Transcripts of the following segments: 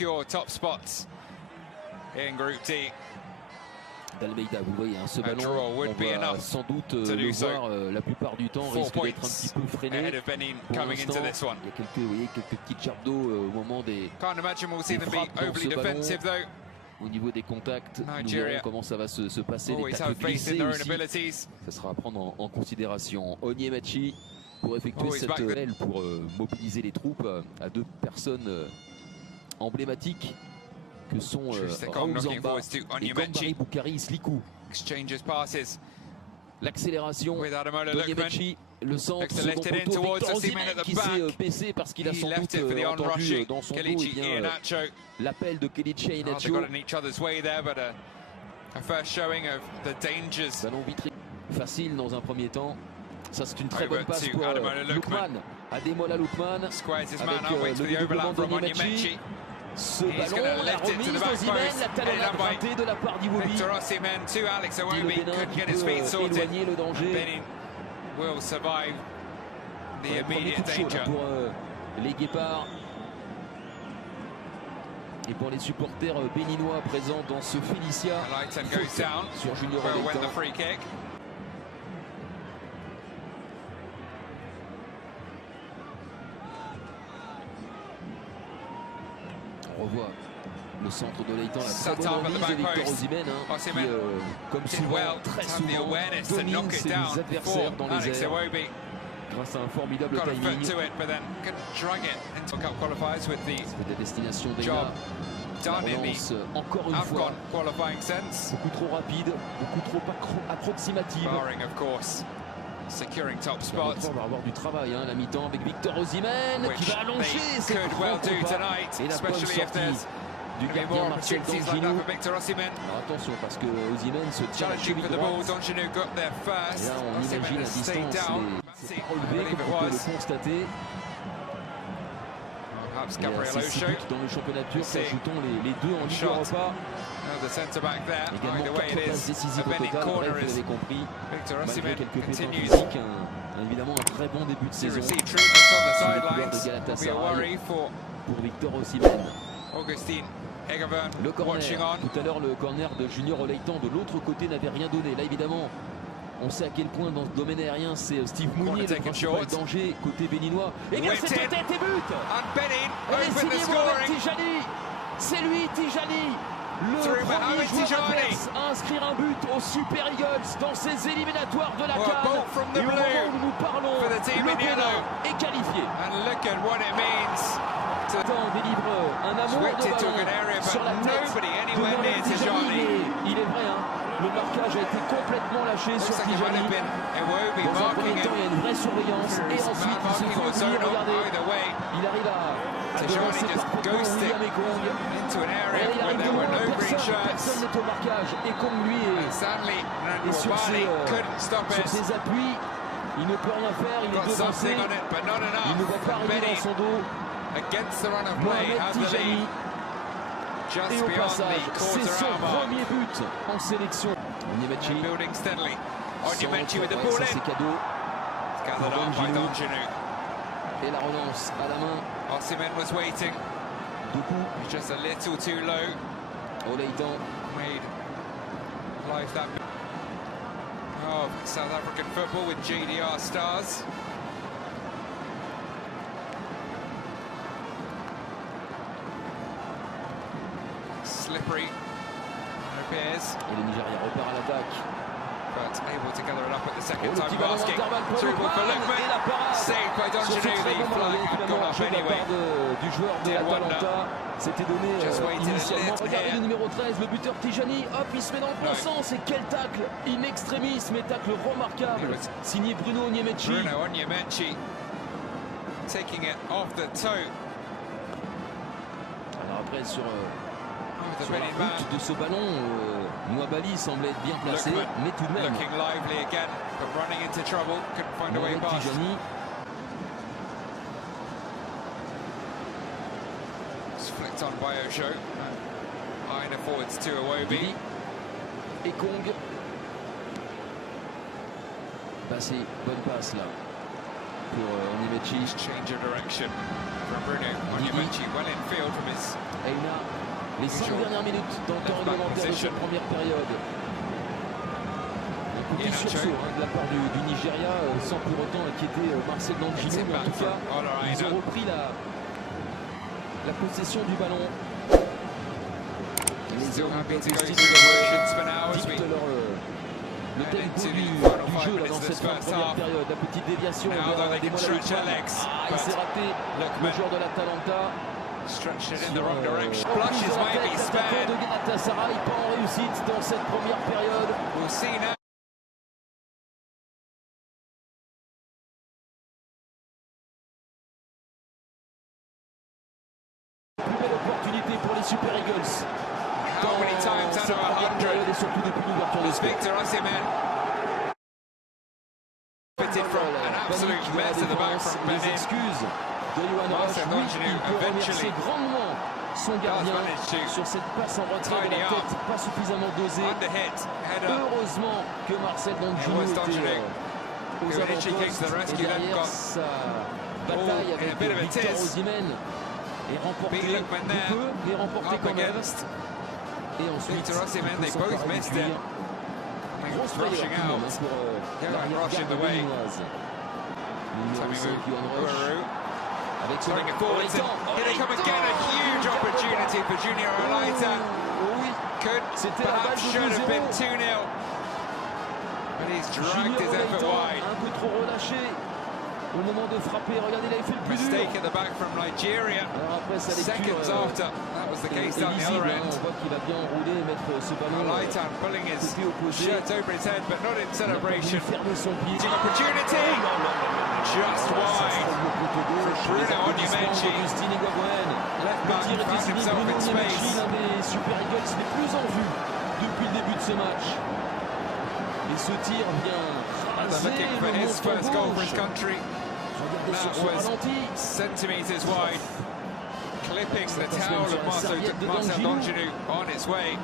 secure top spots in Group D. D'Almeida, vous voyez, hein, ce ballon, on va sans doute le voir la plupart du temps, risque d'être un petit peu freiné. Pour l'instant, il y a quelques petites charpes d'eau au moment des frappes dans ce ballon. Au niveau des contacts, nous verrons comment ça va se passer, les tacles glissés aussi. Ça sera à prendre en considération. Onyemaechi pour effectuer cette aile, pour mobiliser les troupes à deux personnes emblématiques que sont Raoul Zamba et Gambari Boukari Slikou. L'accélération d'Onyemaechi, le centre, second poteau, Victor Osimhen qui s'est baissé parce qu'il a sans doute entendu dans son dos l'appel de Kelechi Iheanacho. Ballon vitré facile dans un premier temps. Ça, c'est une très bonne passe pour Lookman. Ademola Lookman avec le dédoublement d'Onyemaechi. Ce ballon, la remise d'Osimhen, la talonnade ratée de la part d'Iwobi. Et le Bénin qui peut éloigner le danger. Premier coup de chaud pour les Guépards. Et pour les supporters béninois présents dans ce Félicia sur Junior Oleitan. On revoit le centre de l'Oleitan, la très bonne remise de Victor Osimhen, qui, comme souvent, très souvent, domine ses adversaires dans les airs grâce à un formidable timing. C'est la destination des gars. La relance, encore une fois, beaucoup trop rapide, beaucoup trop approximative. On va avoir du travail, la mi-temps avec Victor Osimhen qui va allonger ses grands combats. Et la bonne sortie du gardien Martial Danjinu. Alors attention parce que Osimhen se tire la cheville droite. Et là on imagine la distance, c'est relevé comme on peut le constater. Et 6 buts dans le championnat turc, ajoutons les 2 en Ligue Europa. Également 4 passes décisives au total. Bref, vous l'avez compris, malgré quelques pépins physiques, évidemment un très bon début de saison sur les couleurs de Galatasaray pour Victor Osimhen. Le corner, tout à l'heure le corner de Junior Oleitan de l'autre côté n'avait rien donné. Là évidemment, on sait à quel point dans ce domaine aérien c'est Steve Mounier le principal danger côté béninois. Et bien c'est tête et but. Et signé Mohamed Tijani. C'est lui Tijani, le premier joueur adverse à inscrire un but au Super Eagles dans ces éliminatoires de la CAN. Et au moment où nous parlons, le Bénin est qualifié. On délivre un amour de ballon sur la tête de Mohamed Tijani. Il est vrai, le marquage a été complètement lâché sur Tijani. Dans un premier temps, il y a une vraie surveillance. Et ensuite, il se fait oublier. Regardez, il arrive à devancer parfaitement William Ekong. Et il arrive de loin, personne n'est au marquage. Ekong, lui, est sur ses appuis. Il ne peut rien faire, il est devancé. Il ne va pas arriver dans son dos. Mohamed Tijani. Et au passage, c'est son premier but en sélection. Onyemaechi. Ça c'est cadeau. Et la relance à la main. Doku. Oleitan. South African football with JDR stars. Slippery, appears. Et le Nigeria repart à l'attaque. But able to gather it up at the second time of asking. Through ball for Lookman. Saved by Danjinu. The flag had gone up anyway. Du joueur de l'Atalanta. C'était donné initialement. Regardez le numéro 13, le buteur Tijani. Hop, il se met dans le bon sens. Et quel tacle in extremis, mais tacle remarquable. Signé Bruno Onyemaechi. Bruno Onyemaechi taking it off the toe. Alors après sur la route de ce ballon, Mouabali semble être bien placé, mais tout de même. Mohamed Tijani. Flicked on by Osho. Ina forwards to Iwobi. Ekong. Passé, bonne passe là pour Onyemaechi. Change of direction from Bruno Onyemaechi, well in field from his. Eina les 5 dernières minutes dans le temps réglementaire de cette première période. Un petit sursaut de la part du Nigeria, sans pour autant inquiéter Marcel Danjinu, mais en tout cas, ils ont repris la possession du ballon. Still happy to go through the motions for now as we le tempo du jeu là, dans cette première période. La petite déviation vers Ademola Lookman. Il s'est raté, le joueur de l'Atalanta. Stretched it in the wrong direction. Flushes maybe spared. De Galatasaray, pas en réussite dans cette première période. We'll see now. Plus belle opportunité pour les Super Eagles. How many times out of 100 et surtout depuis l'ouverture de Victor Osimhen fitted from an absolute mess at the back from les Benin. excuses de Yohan Roche, lui, il peut remercier grandement son gardien sur cette passe en retrait de la tête, pas suffisamment dosée. Heureusement que Marcel Danjinu était aux avant-postes et derrière sa bataille avec Victor Osimhen est remporté de peu, mais remporté quand même. Et ensuite, Victor Osimhen, they both missed it. grosse frayeur tout le monde pour l'arrière-garde béninoise. Numéro 5, Yohan Roche. Avec son Putting it forward, here they come again, a huge opportunity for Junior Olaita. Could, perhaps should have been 2-0. But he's dragged his effort wide. Un peu trop relâché au moment de frapper. Regardez, il avait fait le plus dur. Mistake at the back from Nigeria. Alors après sa lecture, Seconds after, that was the case down the other end. On voit qu'il a bien enroulé et mettre ce ballon Olaita pulling his shirt over his head, but not in celebration. Fermer son pied. Opportunity, just wide. Bruno Onyemaechi. Left back found himself in space. L'un des Super Eagles les plus en vue depuis le début de ce match. Et ce tir vient raser Looking for his le first goal for gauche. his country. Regardez sur That ce was ralenti. centimetres wide, clipping the towel of Marcel Danjinu on its way.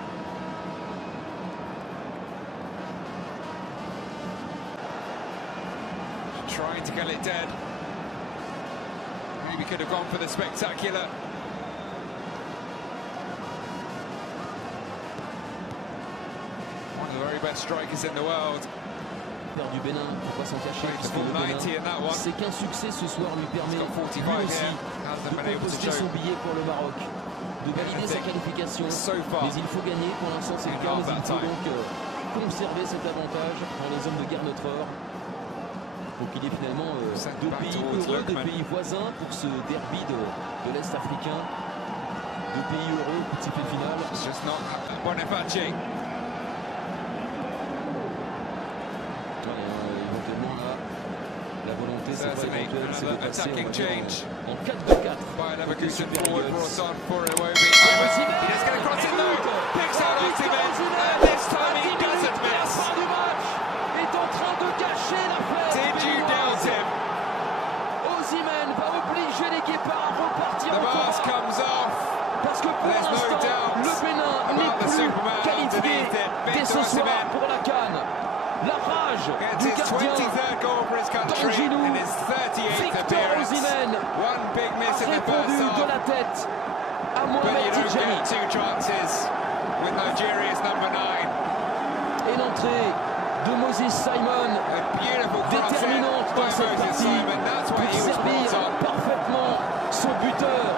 Trying to kill it dead. Maybe could have gone for the spectacular. One of the very best strikers in the world. Du Bénin, faut pas s'en cacher, The full 90 in that one. c'est qu'un succès ce soir lui permet lui aussi de composter son billet pour le Maroc, de valider sa qualification. Mais il faut gagner, pour l'instant c'est le cas, mais il faut donc conserver cet avantage dans les hommes de guerre notre heure. Pour qu'il y ait finalement deux pays heureux, deux pays voisins pour ce derby de l'Est africain. Deux pays heureux, petit fait final. Just not Boniface. La volonté, c'est pas éventuel, c'est de passer en 4-2-4. By Leverkusen forward, brought on for Iwobi. He just going to cross it though. Picks out Osimhen, and this time he doesn't miss. La fin du match est en train de gâcher la fête. Did you doubt him? Osimhen va obliger les Guépards à repartir The mask comes off. Parce que pour l'instant, le Bénin n'est plus qualifié dès ce soir pour la CAN. La rage du gardien Danjinu, Victor Osimhen a répondu de la tête à Mohamed Tidjani. Et l'entrée de Moses Simon, déterminante dans cette partie, pour servir parfaitement son buteur,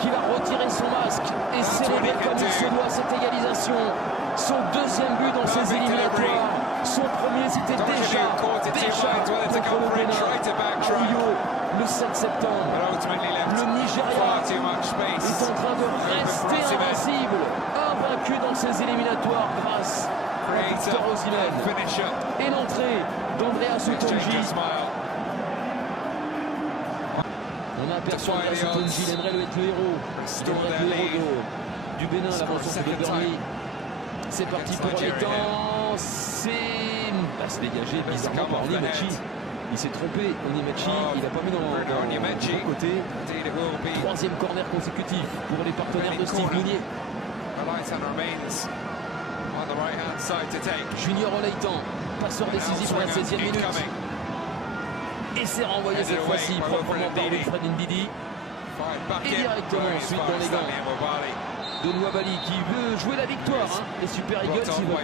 qui va retirer son masque et célébrer comme il se doit cette égalisation. Son deuxième but dans ses éliminatoires. Son premier, c'était déjà contre le Bénin à Rio le 7 septembre. Le Nigeria est en train de rester invincible, invaincu dans ses éliminatoires grâce à Victor Osimhen. Et l'entrée d'Andreas Otonji. On aperçoit Andreas Otonji, il aimerait être le héros. Il aimerait être le héros du Bénin, l'avancement de Burnley. C'est parti pour les temps. C'est dégagé bizarrement par Onyemaechi. Il s'est trompé. Onyemaechi, il n'a pas mis dans le bon côté. Troisième corner consécutif pour les partenaires de Steve Mounier. Junior Olaita, passeur décisif à la 16e minute. Et c'est renvoyé cette fois-ci proprement par Wilfred Ndidi. Et directement ensuite dans les gants de de Louabali qui veut jouer la victoire. Hein. Les Super Eagles, ils veulent pas